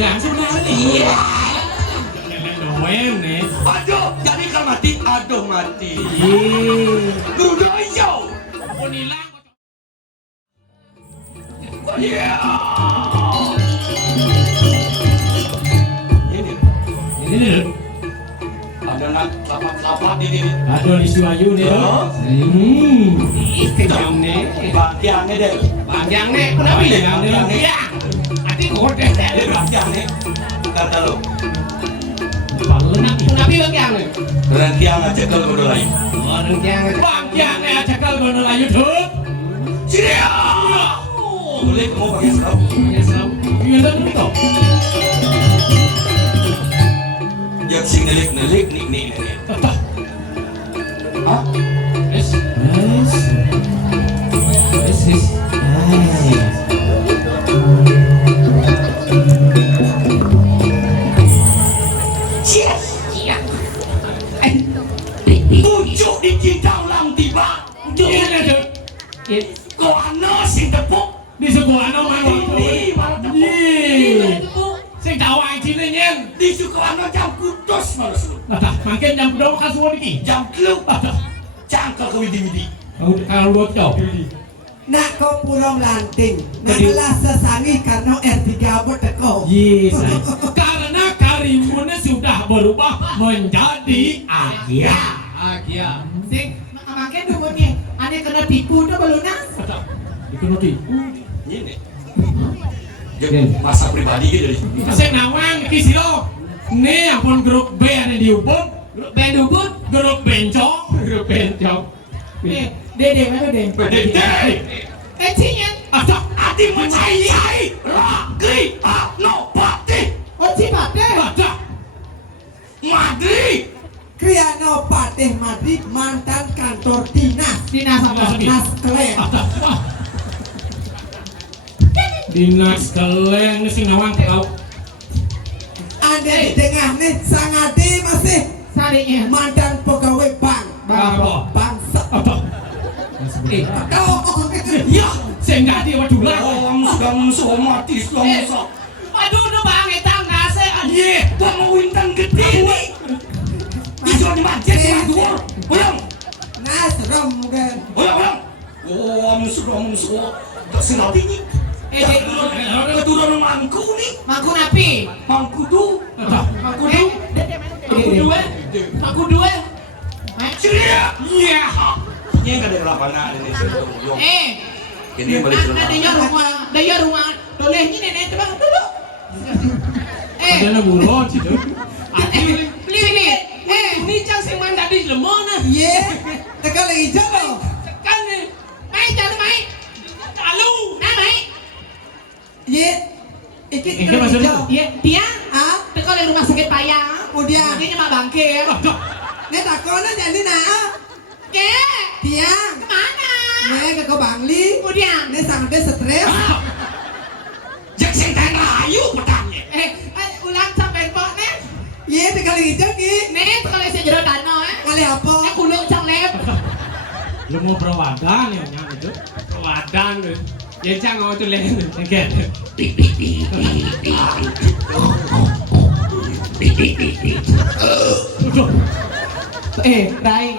Yang sudah nih. Doen nih. Aduh, jadi kalau mati, aduh mati. Guru doyo. Ponilang. Iya. Ini ada lapak ini. ada di Suayu nih. Kejam nih. Bagiannya deh. Bagian nih. Kenapa ya? Ya. Ati kode. Bagian nih. Kata lo. Kenapa bagian nih? Rentiang aja kalau guru lain. Bagian nih aja kalau guru lain tuh. Cia. Boleh kamu pakai serap? Ya serap. Gimana tuh? Yang sing nelik nih. Hah? Yes. Pucuk di kidang lang tiba. Kau ano sing tepuk. Di sebuah ano mana? Ini malah tepuk. Sing dawai cina nyen. Di suku ano jam kudus malas lu. Makin jam berapa kan semua ini? Jam klub. Cangkel ke widi-widi. Kalau buat kau. Nak kau pulang lanting, nak kelas sesangi karena R3 abot teko. Yes. Karena karimunnya sudah berubah menjadi Agia. Sing, makin dumunnya, ane kena tipu tuh belunas. Itu nanti. Ini. Jadi masa pribadi gitu jadi. Saya nawang kisi lo. Nih ampun grup B ada di Ubud. Grup B di Ubud. Grup bencong. Dede mana dede? Cinya. Ada. Adi mencayai. Ragi. No pati. Oh Cipate. Ada. Madri. Kriano Pateh Madrid mantan kantor dinas. Dinas apa? Dinas Kleng. Ada. Dinas Keleng sing nawang kau. Ada di tengah nih Sangade masih Sarinya mantan pegawai bank. Apa? Bangsa. Apa? Oh, Ya, saya nggak di waduh lah. Om sudah musuh mati sudah musuh. aduh nu bang etang nase Iya, gua mau wintan gede nih. Bisa di masjid sih dur. Ulang. nah serem kan. Ulang. Om sudah musuh. Tak senang tinggi. Keturunan mangku nih. mangku napi Mangku tuh. mangku dua mangku dua Ceria. Iya. Ini nggak ada lapangan ini. Ini balik daya rumah dolehnya nenek bang dulu Ada na buron situ. beli ini ini cang sing manda di lemona Iya, tekan lagi jauh. kan main jangan main lalu main Iya, iki Ini maksudnya? jauh. iya dia Ah, tekan di rumah sakit payah kemudian dia nyama bangkir nih takona jadi nah. ke Tiang, kemana nih ke Bangli. kemudian Nih sampai stres. Jak sing teng layu petangnya. ulang sampai kok nih Iya, tekan lagi jauh ki. nih kalau saya jero danau Kali apa? kulung sang lep Lu mau perawadan ya nyang itu. Perawadan tuh. Ya cang mau tuh lehen tuh. Kan. Rai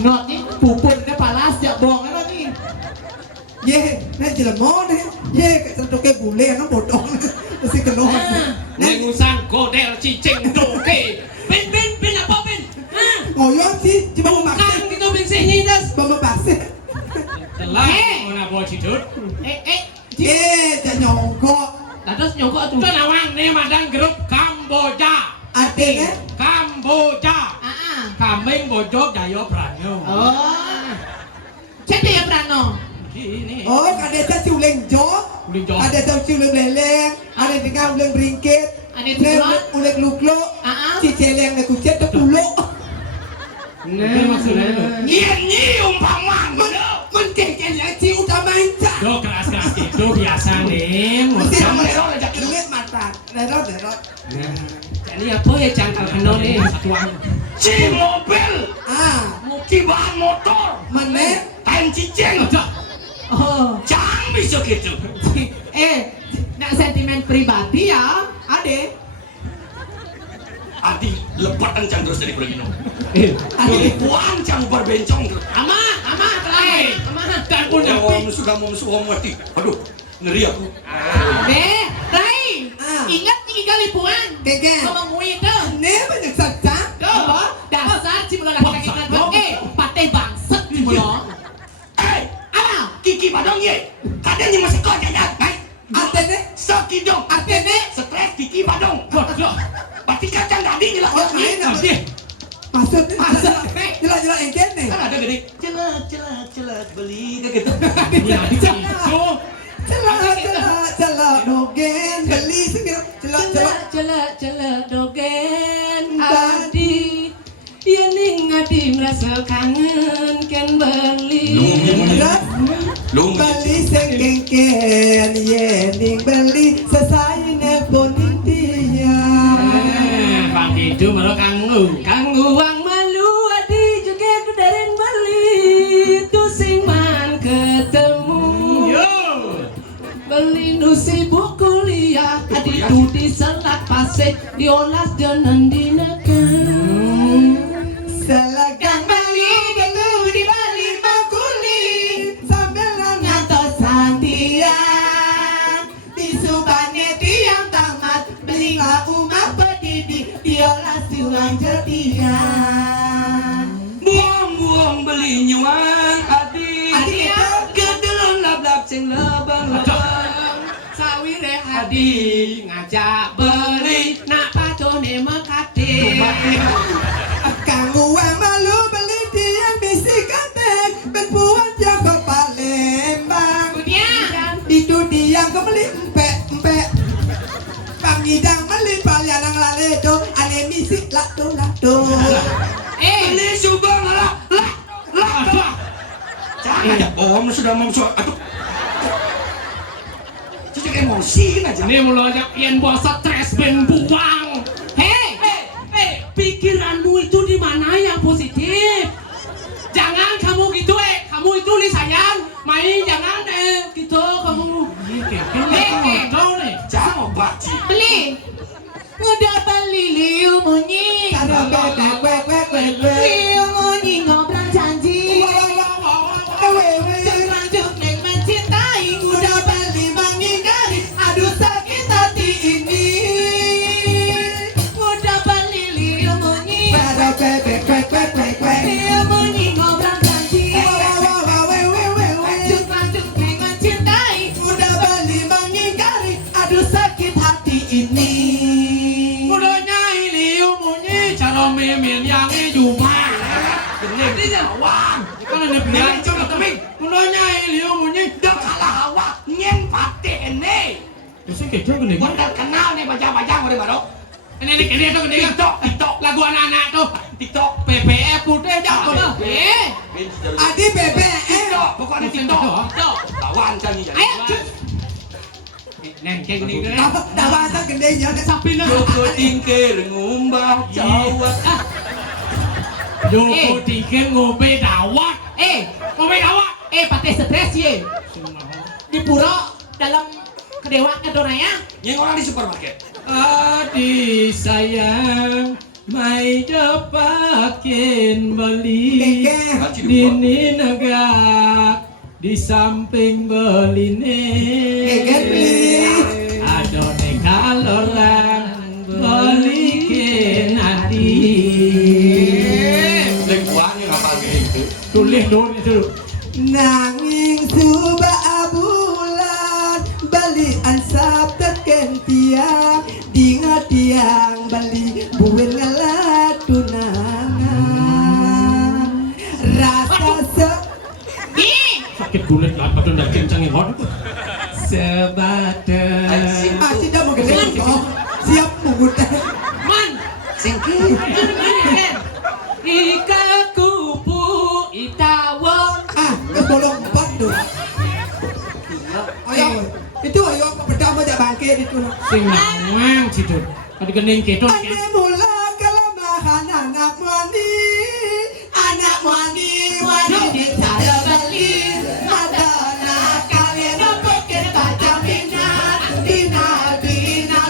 not ni pupun dia palas jak bong apa ni Iya, nih jelemo nih. Iya, sentuh ke bule, nó bodoh. Masih keluar. Mengusan godel cicing doke. Ben apa ben? Ngoyo sih, cuma mau makan. kan kita bensin nyidas Mau makan. Telah mana bawa cidut. Jangan nyongkok. terus nyokok tuh Itu nawang nih madang grup Kamboja. Artinya, Kamboja. Kambing bojok dayo pranyo. oh cek dia Prano Gini. oh, ada yang uleng jok. Uleng jok. Ada yang uleng leleng. Ada yang tengah uleng beringkit. Ada yang tengah? Uleng luklo. Ah. Si celeng nak kucet tu pulo. Itu maksudnya itu. Ini umpaman. Menteh celeng si udah manca. Do keras itu biasa nih. Mesti Sama. sama duit mata. Lerot. Jadi apa ya cangkal keno nih satuan. Si mobil. Ah, Ci bahan motor. mana? Kain cicing. oh Jangan bisa gitu. nak sentimen pribadi ya ada deh. Adi lepat ancang terus dari kurang Adi buang cang berbencong terus. Ama terakhir. Ama. Dan punya Sudah mau mati. Aduh, ngeri aku. Rai. Ah. Ingat 3 kali puan. Keke. Sama mui itu. Ini banyak saja. Tuh, dasar cibulan laki-laki kan. Pateh bangsat cibulan. Apa? Kiki padong ye. Kadangnya masih kau jajan, baik. Artinya? Sekidong. Artinya? Stres Kiki padong. Waduh. Berarti kacang tadi nyelak. Oh, main apa? Maksudnya? Jelas-jelas engken nih. Kan ada gede. Celat beli kayak gitu. Ya itu. Celak dogen beli segera Celak dogen adi. Ya ning adi merasa kangen kan beli. Lung. beli sekengken yening beli sesai neponin dia. Bang itu malah Kanggo wang malu adi juga kedaren beli. Tu sing man ketemu. Yo. Beli nusi buku kuliah adi tu di selak pasir diolas dengan dinakan. Selagang beli dulu di Bali Makuli sambil ngantos santian di Subane tiang tamat belilah umat pendidik diolah tulang jadian. Buang beli nyuang adi. Adi itu? Kedelon lap ceng labang. Sawire adi ngajak beli nak patone mekate. Kamu malu beli tiang bisi katek berbuat jago Palembang. Kemudian Itu tiang kembali empek. Pangidang beli palianang laledo ane misi lakdo. Beli subang lah. Jangan aja om sudah mau suat. Aduh. Cucuk emosi aja. Ini mulai aja yang buat stres ben buang. Hei, pikiranmu itu di mana yang positif? Jangan kamu gitu, kamu itu li sayang, main jangan gitu kamu. Jangan baci. Beli, udah beli liu munyi. Cara kwek. Liu munyi ngobrol janji. Selanjut neng mencintai. Udah beli mengingkari, aduh sakit hati ini. Udah beli liu munyi. Cara kwek. Liu munyi ngobrol janji. Selanjut neng mencintai. Udah beli mengingkari, aduh sakit hati ini. Udah nyai liu munyi cara mimin yang cuma. Ini jawang. Kan ada bilang coba keming. Udah nyai liu munyi. Dah kalah awak nyen pate ene. Bisa kecil gede. Gua terkenal nih baca udah baru. Ini tuh gede. TikTok. Lagu anak-anak tuh. TikTok. PPE putih jangan. Adi BBM. TikTok. Pokoknya TikTok. Tuh. Lawan kan nih. Ayo, Neng kayak gini gede. Tak bahasa gede ya. Sapina. Joko tingkir ngumbah cawat. Joko tingkir ngombe dawat. Ngombe dawat. pateh stres ye. Di pura dalam kedewaan Doraya. Yang orang di supermarket. Adik sayang, mai dapatin beli dini negak di samping beline. Ada nekal orang balikin adik. Lengkuannya kapal gitu. Tulis dong itu. Nanging suba bulan bali ansap teken tiang dingat tiang bali buin ngalat tunangan rasa Sakit kulit lah, padahal udah kencangin hot. Sebatas. tidak mau gede kok siap pungut Man, Singkir. ika kupu itawa. kebolong empat tuh ayo itu ayo pertama aja bangkit itu Sing nang situ. Tadi kening ketot. Ane mula kelemahan anak wani dicari beli ada kalian pikir tajam minat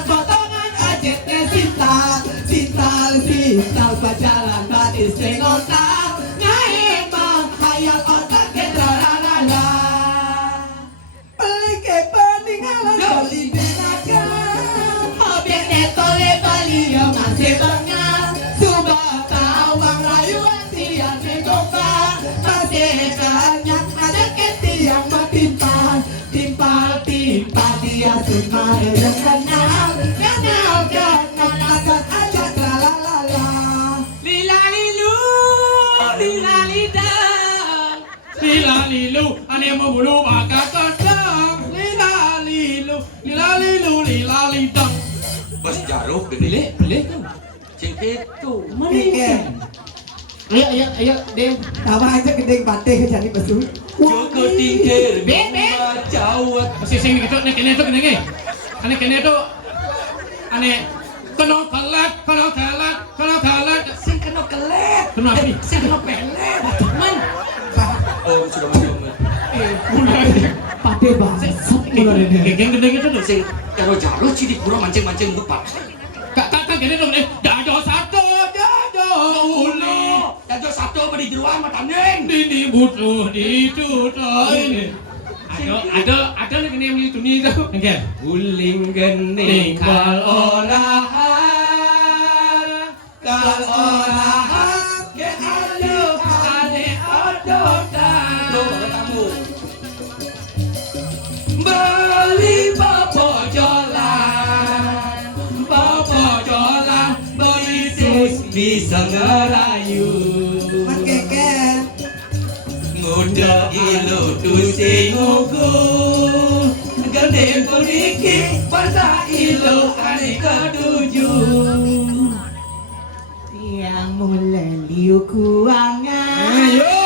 potongan otak ngai bang hayal otak kita la la beli ke peninggalan beli benaga objek netole bali yang masih tengah subah tawang rayuan tiang negopa masih banyak ada ketiang matimpa timpa dia semua yang kenal asal aja tralalala Lila lilu, lila lidang. Lila lilu, ane mau bulu bakal kodang. Lila lilu, lila lilu, lila lidang. Bos Jaruk gede. Beli tuh. Cing itu. Keken Ayo, Deng. tawa aja gede bate ke jadi besul Joko tingkir. Be. Cawat. Masih sing gitu, ane kene tuh kene. Ane kene tuh, ane kena kalat. Sing kena kelet. Kenapa nih? Sing kena pelet. Man, Oh sudah macam. Mulai. pate banget Geng gede gitu tuh. Sing karo Jaruk cilik pura mancing-mancing bupat. Kakak gini tuh, dado satu, dado uli. Dajo satu beri jeruan matandeng. Dini butuh ditutup. Ada nih kene yang itu nih tuh. Oke. uling geni Tinggal olahan. kal olahan Ke alu ane odotan. Lo kamu. Beli bobojolan beli sus bisa ngerayu. man keken Muda ilu tusi ngugu gede puniki pada ilu ane ketuju. Tiang mulai liu kuangan. Ayo.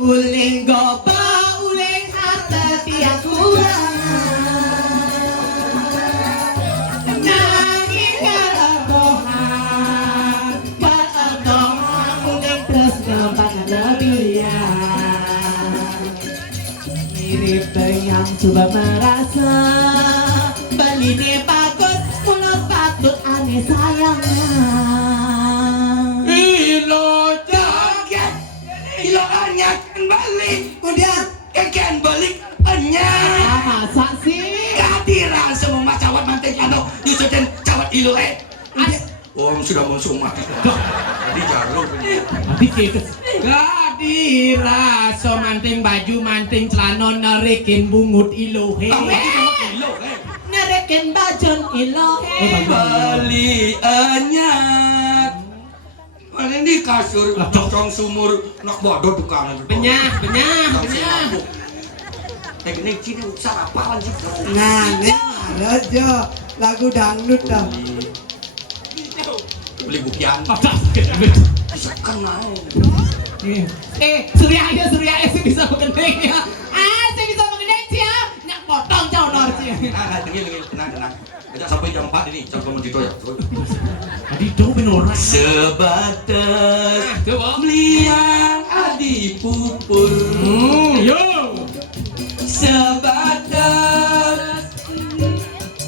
Uling gopa, uling harta tiang kurangan. Nangis karabohan, karabohan, uling terus ngempat lebihan. Mirip yang coba merasa, beli dia bagus, mulut patut aneh sayangnya. Ilo Jaget. Ilo anyak balik. kemudian Keken balik anyak. Masa sih? Kehadiran semua cawat mantek ano nyusutin cawat ilo Om sudah musuh mati. Jadi Jaruk. Tapi gitu. Gadi raso manting baju manting celana narikin bungut ilohe. Kamu ilo Nerekin bajon ilohe. bali anyak. Mana ini kasur cong sumur nak bodoh tukang. Benyah. Ini cini sarapan sih. nah nih ada aja lagu dangdut dah Beli bukian. Apa? Bisa kenal. Surya aja sih bisa mengendeng ya. Saya bisa mengendeng sih ya. Nyak potong jauh nor sih. Tenang. Ajak sampai jam 4 ini, jam itu ya. Tadi itu beneran. Sebatas Coba. beliang adi pupur. Yo. Sebatas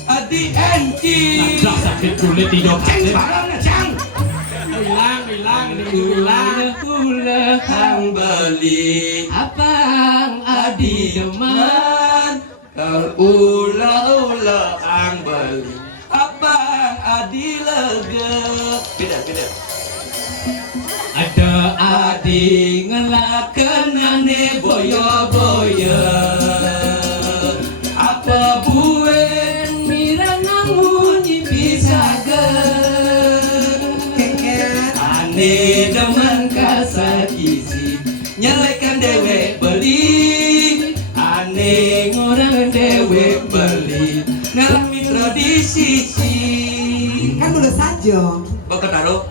adi enci. Nah, sakit kulit hidup. Ceng barangnya ceng. Hilang ini Ulah hang beli Abang adi deman. Kal ulah hang beli. Abang adi lega. Beda. ada adi ngelakenane boyo-boyo. Apa buen mirang munyi bisa keken ane demen kasakisi nyelekan dewek beli ane ngorang dewek beli nang mitra di sisi kan udah saja Bapak taruh.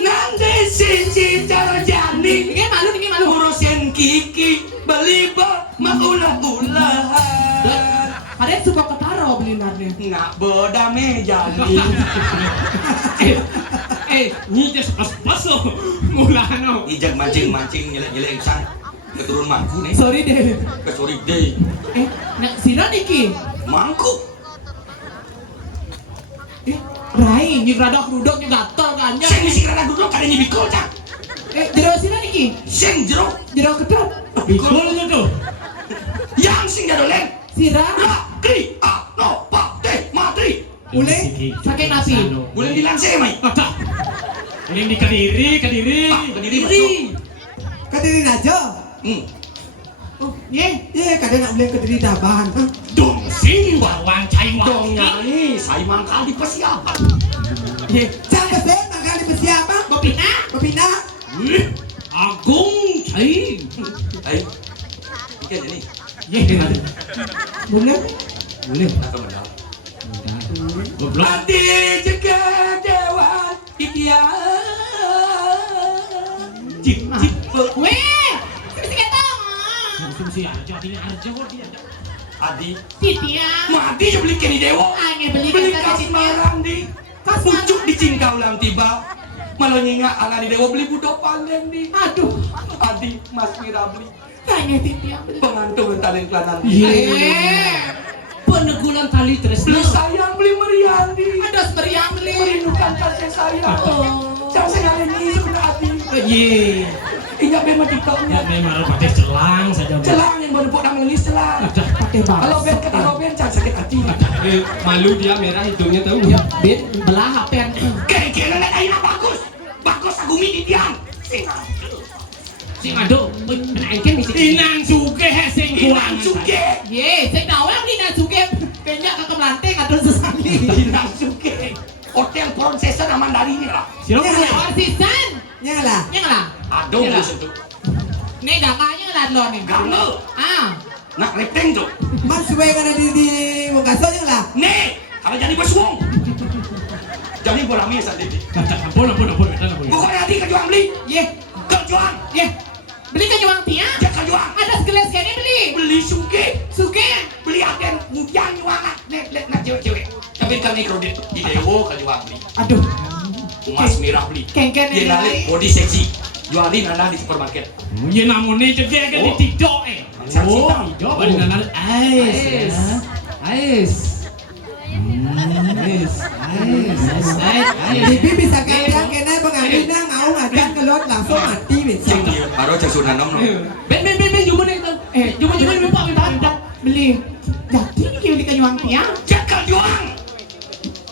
Nang di sisi cara jani. Ini malu Urusin kiki beli maulah-ulahan. ada suka ketaro beli narnya Nak bodame jani. Nyinces pas lo. Mulano. Ijak mancing nyelek sang keturun mangku nih. sorry deh Sorry deh. nak sira niki Mangku. Rai, nyik rada kerudung nyik gatel kan. Sing sing rada duduk kada nyibikol cak. Jero sini niki. Sing jero Jero kedot. Bikul itu. yang sing gadolen. Sira. Ya, kri, no, pa, te, matri. Boleh? Pakai nasi. Boleh dilansir mai. Ada. Ini di Kediri. Kediri. Diri. Kediri aja. Oh, ye. Ye, kadang nak boleh kediri dabahan. Dong sing bawang cai Dong wang. nyari, saya mangkal di persiapan. Jangan kesel, maka di persiapan. Bapina. Bapina. Agung cai. Ayo, ini jadi. Ye, Boleh? boleh. Apa benar? Goblok. Adi jaga dewa India. Cik, cik, Weh. Sisi kita. Fungsi aja, artinya aja kok dia. Adi, Titia. mati je beli kini dewa. Ane beli Beli kata kas Titia. marang di. Kas pucuk di cingkau lang tiba. Malah nyinga ala di dewa beli budak pandeng di. Aduh. Adi, Mas Mira beli. Ane Titia beli. Pengantung talent kelanan di. Penegulan tali terus. Beli sayang beli meriang di. Ada meriang beli. Merindukan kasih sayang. Jangan sekali ini sebenarnya Adi. Ye. Ingat memang Ya TikToknya. memang pakai celang saja. Celang yang baru buat nama ngelis celang. Pakai Kalau bas. Ben kata kalau Ben jangan sakit hati. Malu dia merah hidungnya tahu. Ya, Ben belah HP. Kira-kira nek ayo bagus. Bagus agumi di tiang. Sing Sing ado, naikin di sini. Inang suge sing Inang suge. Ye, saya tahu yang di Nasuke penyak ke kemelanting atau sesali. Inang suge. Hotel Princess aman dari ini lah. Siapa? Orsisan. Nyala. Yang lah. Aduh, Iya lah. bos itu. Nih dakanya lah lo nih. Gamal. Nak repteng tuh. Mas suwe yang ada di Wongkaso nyala. Nih, kalau jadi bos wong. Jadi bola mie sendiri. Ampun. Pokoknya nanti kejuang beli. Ye, Kejuang. ye. Beli ke Juang Tia. Ya kejuang. Ada segelas kayaknya beli. Beli suge. Suke. Beli agen mujang nyuang nak cewek-cewek. Tapi kan nih kredit di Dewo kejuang beli. Aduh, Mas Mira beli. kengken Dia ini. nalik body seksi. Jualin nana di supermarket. Ye namune cedek kan di TikTok Saksi tak? TikTok ada nanal ais. Ais. Bibi bisa kaya kena pengambil na ngau ngajan ke lot langsung mati bisa. Sing dia baru cek sunan nom. Ben, jumpa nih tuh. Jumpa Pak. Beli. Jadi ini beli ke Juang Tia. Cek kejuang.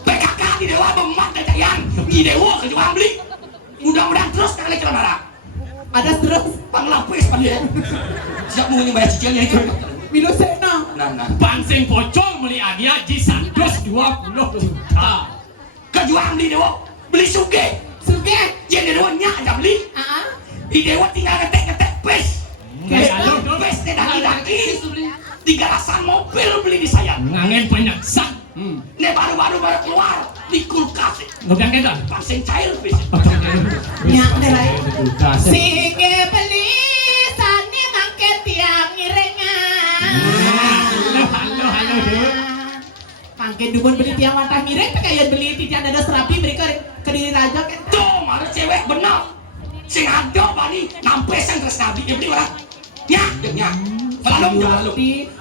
PKK di Dewa bemat kejayan. Di Dewa kejuang beli. Mudah-mudahan terus kali kelemara. Ada terus. Panglapis pada. Siap mau bayar cicilnya itu. Minus sena. Nah. Pansing pocong beli adia di 120 juta. Kejuang di Dewa beli suge. Suke. Yang di Dewa nyak aja beli. Di Dewa tinggal ngetek pes. Pes teh daki-daki. 300 mobil beli di saya. Ngangen penyaksan. Nih baru keluar di kulkas. Ngedang kedan. Pansing cair pes. Nyak deh lah. Singe beli sani mangke tiang ngirengan. Halo, Dek. Mangke dubun beli tiang wantah ngiring kayak beli tiang dada serapi beri ke diri raja kan. Tuh, mana cewek bener. Sing ada bani nampesan terus nabi dia beli orang. Nyak. Malam jalan.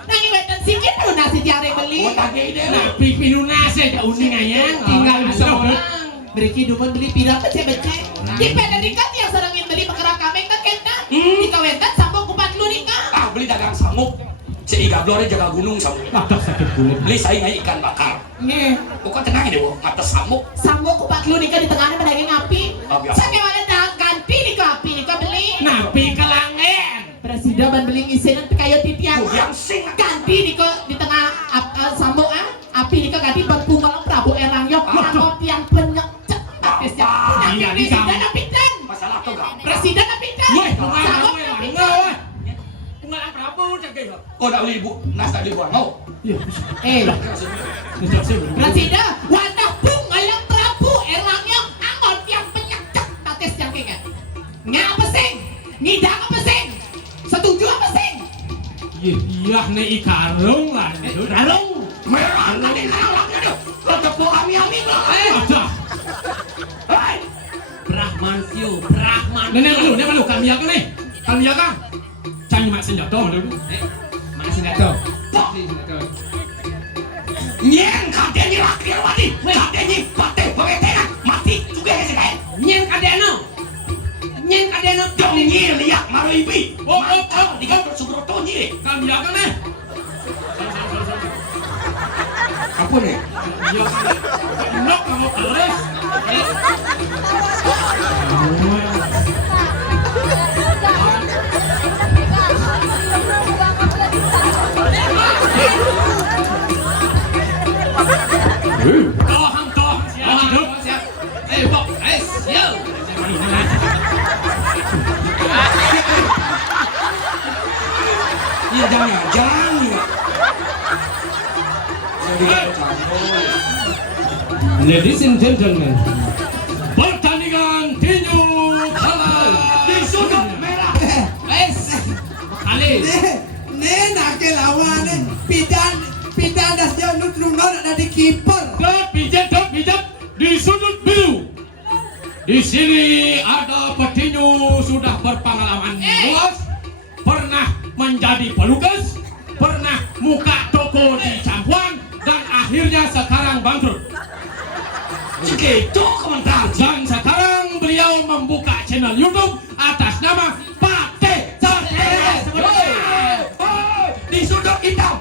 Nangi wetan sikit lu nasi tiare beli. Oh, tadi ide Nah, lah. pinunase ada uning ayang. Tinggal bisa orang. Beri dubun beli pira becek-becek. Di pederikat yang serangin beli perkara kami kan kena. Di kawetan sambung kupat lu nikah. Ah, beli dagang samuk. Si Iga Blore jaga gunung samuk. Aduh sakit kulit. Beli saing aja ikan bakar. Nih, Pokok tenang deh, mata samuk. sambung kupat lu nikah di tengahnya pedagang api. Oh, biasa. Sampai mana dah ganti nikah beli. Napi kelangen. Presiden ban beli ngisinan kayak titian. Yang sing Ganti nikah di tengah sambung api nikah ganti ban punggalang Prabu Erang yok. Nangkop yang penyecek. Tapi siapa? Iya, di Presiden apitan. masalah tuh gak? Presiden apitan. Woi, Sambung apitan. Pengalaman Prabowo cakap. Oh, tak beli ibu. Nas tak beli buang. Mau? Presiden wadah punggalang Prabu Erang yok. Anggot yang penyecek. Tatis yang kengek. Ngapa sing? Ngidak apa sing? Setuju apa sing? Iya nih ikarung lah. Karung. Merah kali nalaknya tuh. Lo tepuk ami-ami lo. Ada. Hai. Brahman Sio, Brahman. Nenek malu kami akan nih. Kami akan. Cari mak senjata dulu. Mak senjata. Nyeng katanya laki wadi. Katanya pateh dong nye liak maribi. Oh, Digatur Subroto nye. Kan biarkan nih. Apa nih? Ya, nok kamu terus. Toh, siap. Bok, siap. Iya jangan. Ladies and gentlemen, pertandingan tinju kalah Di sudut merah. kali. Nih nak ke lawan nih. Pidan dah dia nut ada di kiper. Pijat di sudut biru. Di sini ada petinju sudah berpengalaman luas, pernah menjadi pelukis, pernah muka toko di Campuan, dan akhirnya sekarang bangkrut. Begitu komentar. Dan sekarang beliau membuka channel YouTube atas nama Pate Sateres. Di sudut hitam.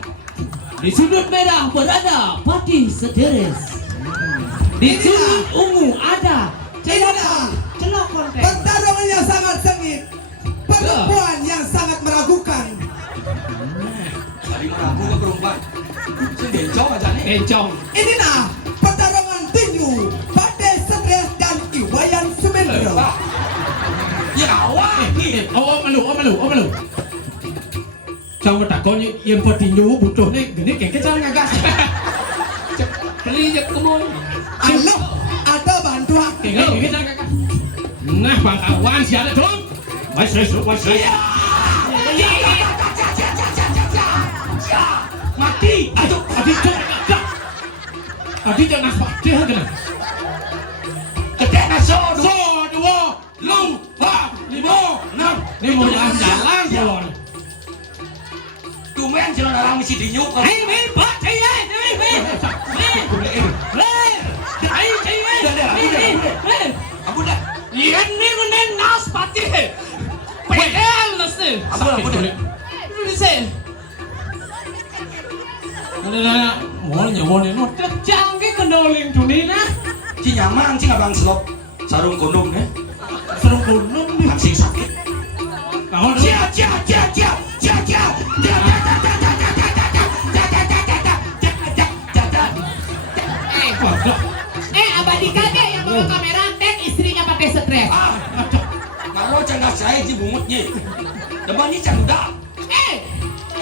Di sudut merah berada Patih Sateres. Di sudut ungu ada celok konten. Pertarungan yang sangat sengit. Perempuan yang sangat meragukan. Dari meragu ke perempuan. Bencong aja nih. Encong. Ini nah pertarungan tinju Pate Sateres dan Iwayan Sumendro. Ya awak nih. Oh malu. Trong mà có những yên vật thì nhú bụt trốn đấy, cái này cái trang ngagak. Kali je kemon. Allah ada bantuan. Cái trang ngagak. Nah, bang awan siapa tuh? Masih. Mati. Aduh. Adi jangan pasti kena. Ketek naso. So, dua, lu, ha, lima, enam. Ini mau jalan jalan. Tumen jalan orang mesti dinyuk. Hei, Pak, cai. Ampun dah. Ini menen nas Patih. Pedal nasi. Ampun dah. Nasi. Ada mau nih, no. Canggih kendoling dunia nah. Ci nyaman ci ngabang selop. Sarung kondom nih. Serung kunum nih. Langsing sakit. Kau Cia. Abadika deh yang bawa kamera dan istrinya pakai stres. Kalau cangga saya ci bungutnya. Depan ini cangga.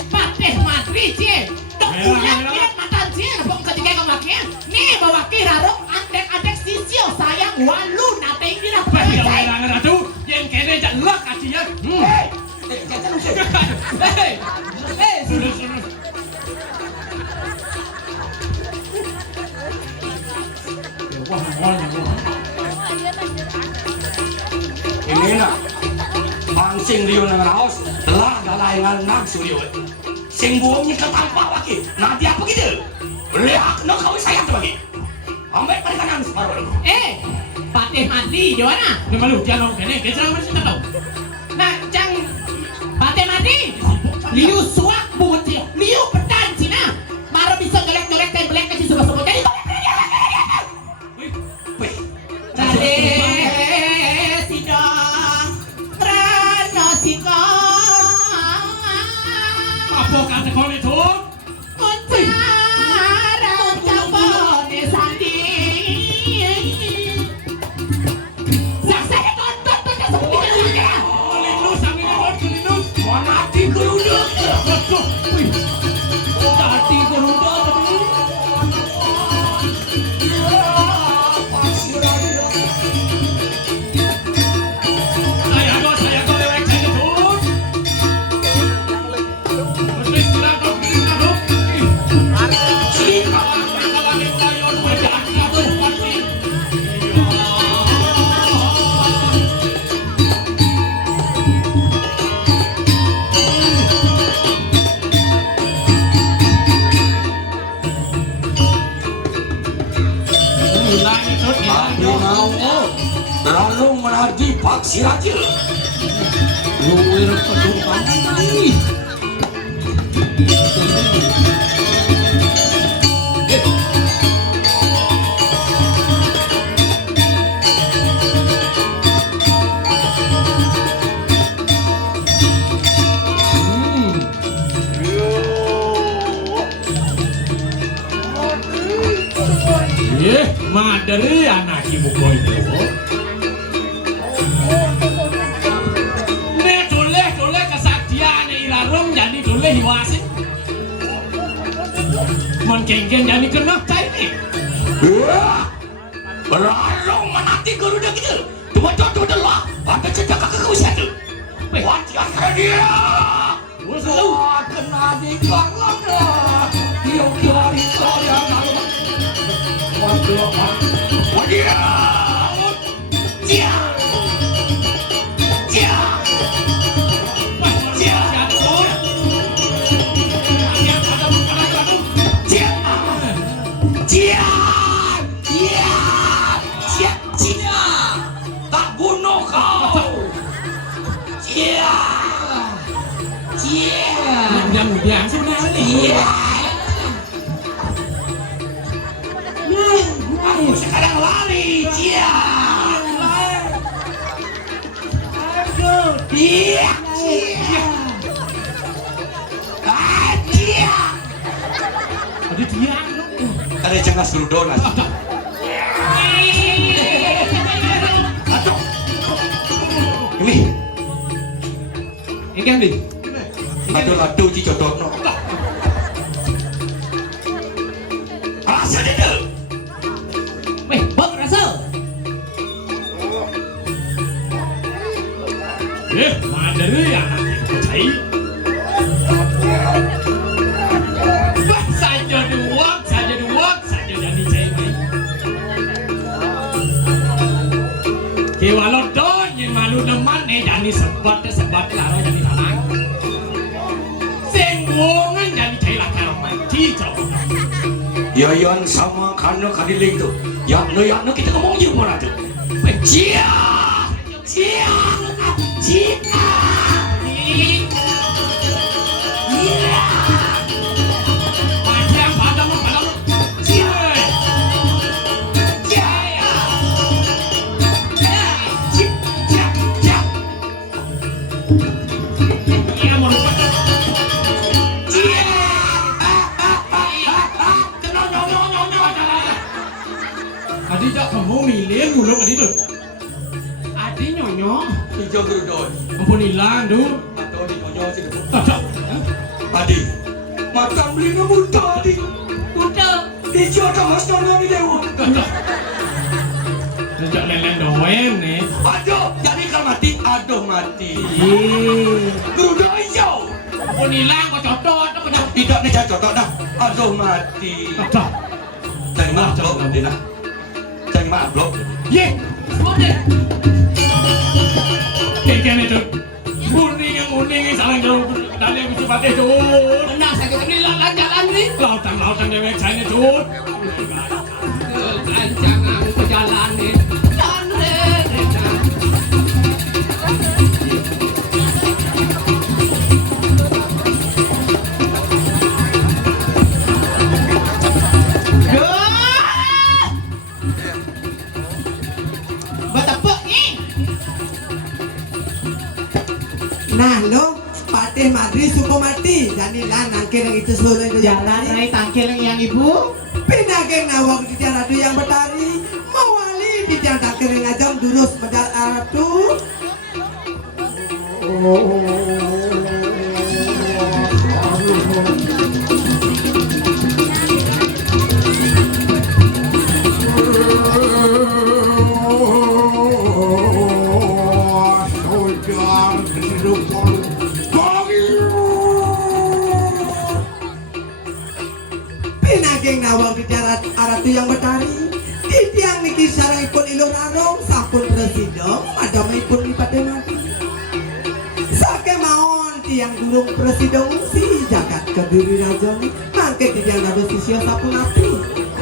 Pakai matri cie. Dok punya lihat matan cie. Napok ketika kemakian. Nih bawa kirarok adek sisio sayang walu nate ini lah. Jangan ratu, yang kene jalak aja. Sudah. Ini nak. Pancing liu nang raos. Telah galai nang surio. Sing buangnya ketampak lagi. Nanti apa gitu? Lihat nak kau sayang tu lagi. Ambil perikanan separuh. Pakai mati gimana? Ini malu jangan kene, kejar masih tahu. Nah, cang pakai mati. Liu suak buci. Liu pedan cina. Maro bisa golek dan belek ke semua jadi. Tade sidang rano sikong. Apa kata kau itu? Kuntara ucapone sandi. Saksanya kontot tuh seperti itu. Linus, sambil linus. Mati kau dah. Lalu menagi paksi raja. Luwir kedung kami. Madari anak ibu boy itu. Ne toleh kesaktian irarung jadi toleh hiwasin. Mon kengken jadi kena cai ni. Lalu menanti Garuda kita. Tuma lah. Ada cecak kau siapa? Wajah dia. Wah kena di kalang lah. Dia kiri yang malu. Tak bunuh kau. Yang sebenarnya. Aku sekarang lari, dia. Dia. Ada dia. Ada jangan suruh donat. Aduh. Ini. Ini kan di. Aduh ci jodohno. Rasa dia. Weh, bok rasa. Madari anak ibu cai. Saja duak jadi cai mai. Kewalau don yang malu deman jadi sebat laro jadi lalang. Sengwongan jadi cai lakar mati jauh. Yayan sama karena kadiling tu. Yakno kita ngomong je mana tu. Cia. Macam padamu. Ia mau lupa. Adi tak kamu milih mulut adi tu. Adi nyonyo. Hijau gerudon. Ampun hilang tu. Atau di nyonya sini. Tak. Adi. Makan beli muda adi. Muda. Hijau tak mas nyonya ni dewa. Tak. Sejak lelen doen ni. Aduh, jadi kalau mati. Ih. Gerudon hijau. Ampun hilang kau codot kau dah. Tidak ni saya contoh dah. Aduh mati. Tak. Cari maaf blok nanti lah. Cari maaf blok. Ye. Boleh. Kengken itu. Muning saling jauh dari yang mesti pakai tu. Benar saya kena jalan ni. Lautan dewek saya tu. Jangan berjalan ni. Nah lo, Patih Madri Sukomati, jadilah nangkir yang itu seluruh itu Jalan naik tangkil yang ibu. Pinageng nawang di tiang ratu yang betari, mawali di tiang tangkir yang ajam durus medal ratu. Pinageng nawang di tiang ratu yang betari, di tiang niki sarangipun ilung arong sampun presiden, madamipun Patih Madri. Sake maon tiang durung presiden si jagat kediri raja mangke di tiang nado sisio sapunati.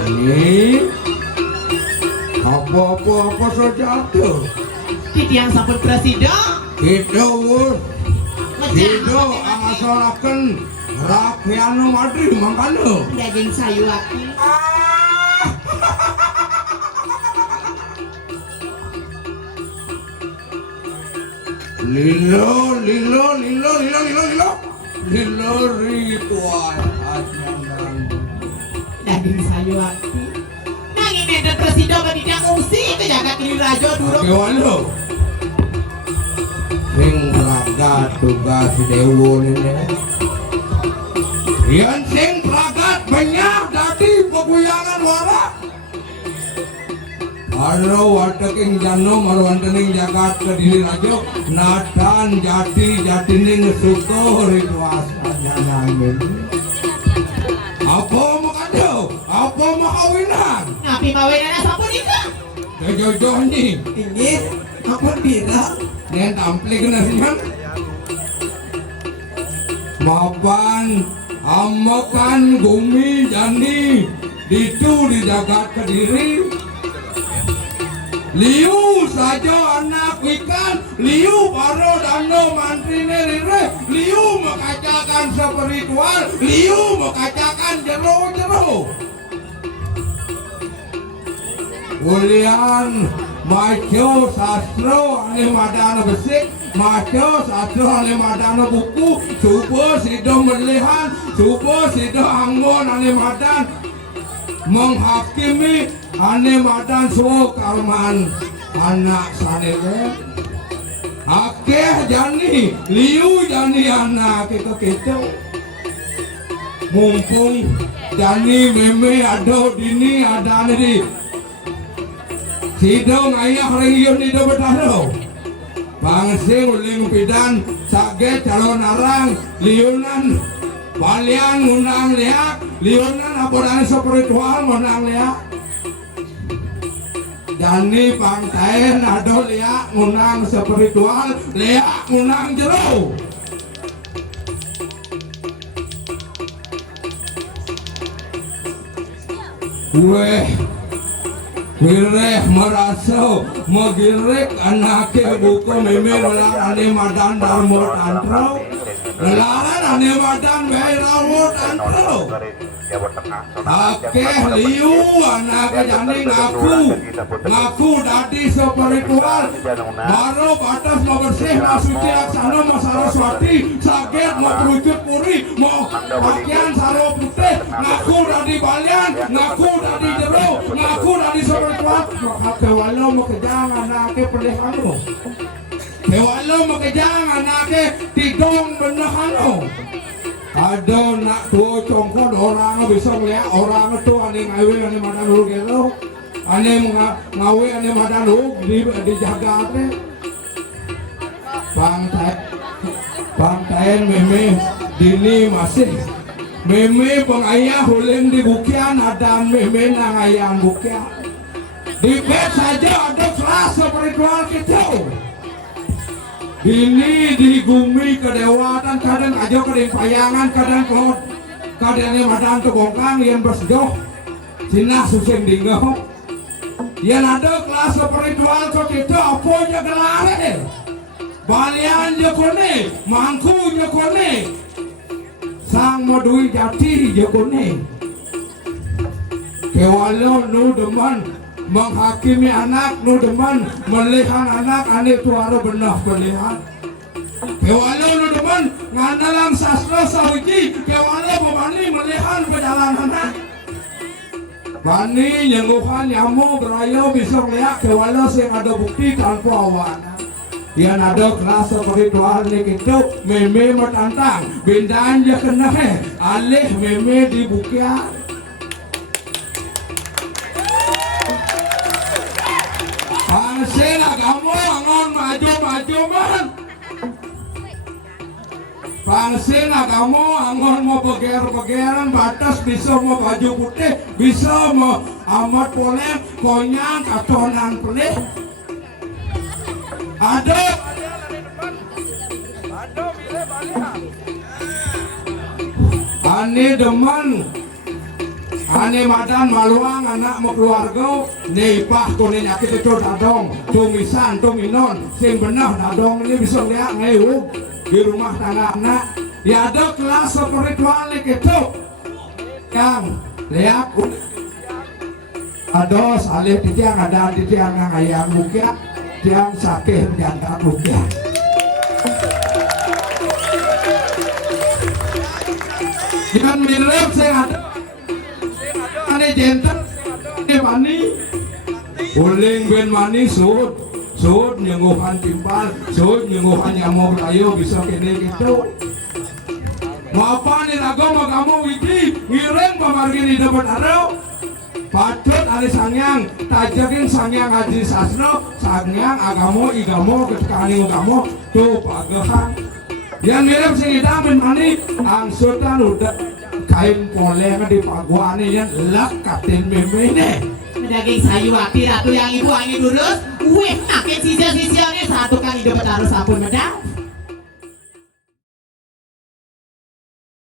Ini Apa-apa saja tuh. Titiang sampun presiden. Itu Itu angsalaken rakyat Madri mangkano. Daging sayu aki. Lilo ritual ajaran. Daging sayu aki. Nang ini ada presiden kadinya ngungsi ke jaga kiri raja durung. Gimana? Sing pragat tugas dewa ini. Yang sing pragat banyak dadi peguyangan warak. Aro wateking jano marwantening jagat kediri rajo natan jati-jatining suko rituasanya nangin. Apa mau kado? Apa mau kawinan? Napi mawinan sampun nikah. Jojo nih. Ini apa bira? Nen tampil kena siang. Mapan amakan gumi jani itu di jagat kediri. Liu saja anak ikan, liu paro dano mantri nerire, liu mekacakan spiritual, liu mekacakan jero. Ulian maco sastro ane madana besik, maco sastro ane madana buku, supo sido melihan, supo sido anggon ane madan menghakimi ane madan suo karman anak sanege. Akeh jani, liu jani anak kita. Mumpung jani meme ado dini ada di sidong ayah region di betaro. Bangsing uling pidan sage calon arang liunan balian ngunang liak liunan apodan spiritual ngunang liak. Jani pangkain ado liak ngunang spiritual liak ngunang jero. Weh Wireh merasa magirek anake buku meme melarane madan darmo tantro melarane ane madan beiramo tantro akeh liu anake jani ngaku dadi spiritual baru batas mau bersih mau suci laksana mau saraswati sakit mau kerucut puri mau pakaian saro putih ngaku dadi balian ngaku dadi jero ngaku dadi spiritual kewalo mo kejang anake pelihano kewalo mo kejang anake tidong benahano ada nak tuo congkod orang bisa melihat orang itu ane ngawe ane madan hulu gelo ane ngawe ane madan hulu di jaga ate bangtain meme dini masih meme pengayah huling di bukian ada meme nang ayam bukian di bed saja ada kelas spiritual kita. Ini di gumi kedewatan kadang aja kadang payangan kadang kelot kadang yang madan tebongkang yang bersjoh cina suseng dinggo. Yang ada kelas spiritual kita apa aja gelare. Balian jekone, mangku jekone, sang modui jati jekone. Kewalo nu deman menghakimi anak nu deman melihat anak ane tuara benah pelihan kewalo nu deman nganalang sastra sahuji kewalo pemani melihat perjalanan anak bani nyenguhan nyamu berayo bisa melihat kewalo sing ada bukti tanpa awana yang ada kelas spiritual ni kita meme matantang bindaan je kena alih meme di bukian Pangsin agamo angon maju man. Pangsin agamo angon mau beger-begeran batas bisa mau baju putih bisa mau amat polem konyang katonan pelih. Ada ane deman Ane madan maluang anak mau keluarga nipah kuning nyakit itu dadong tumisan tuminon sing benar dadong ini bisa lihat ngayu di rumah tangga anak ya ada kelas spiritual gitu yang lihat ada salih di tiang ada di tiang yang ayam mukia tiang sakit yang tak mukia jangan mirip saya ada ane jenter ane mani uling ben mani sud nyenguhan timpal sud nyenguhan nyamuk tayo bisa kene gitu mau apa nih rago mau kamu wiki ngiring pamargin di depan arau patut ane sangyang tajakin sangyang haji sasno sangyang agamo igamo ketika ane agamo tuh pagehan yang mirip sing idang ben mani ang sultan udah kain poleng di paguan ini yang lekatin memene daging sayu api ratu yang ibu angin lurus weh nakin sisa-sisiannya satu kali dapat harus sabun medang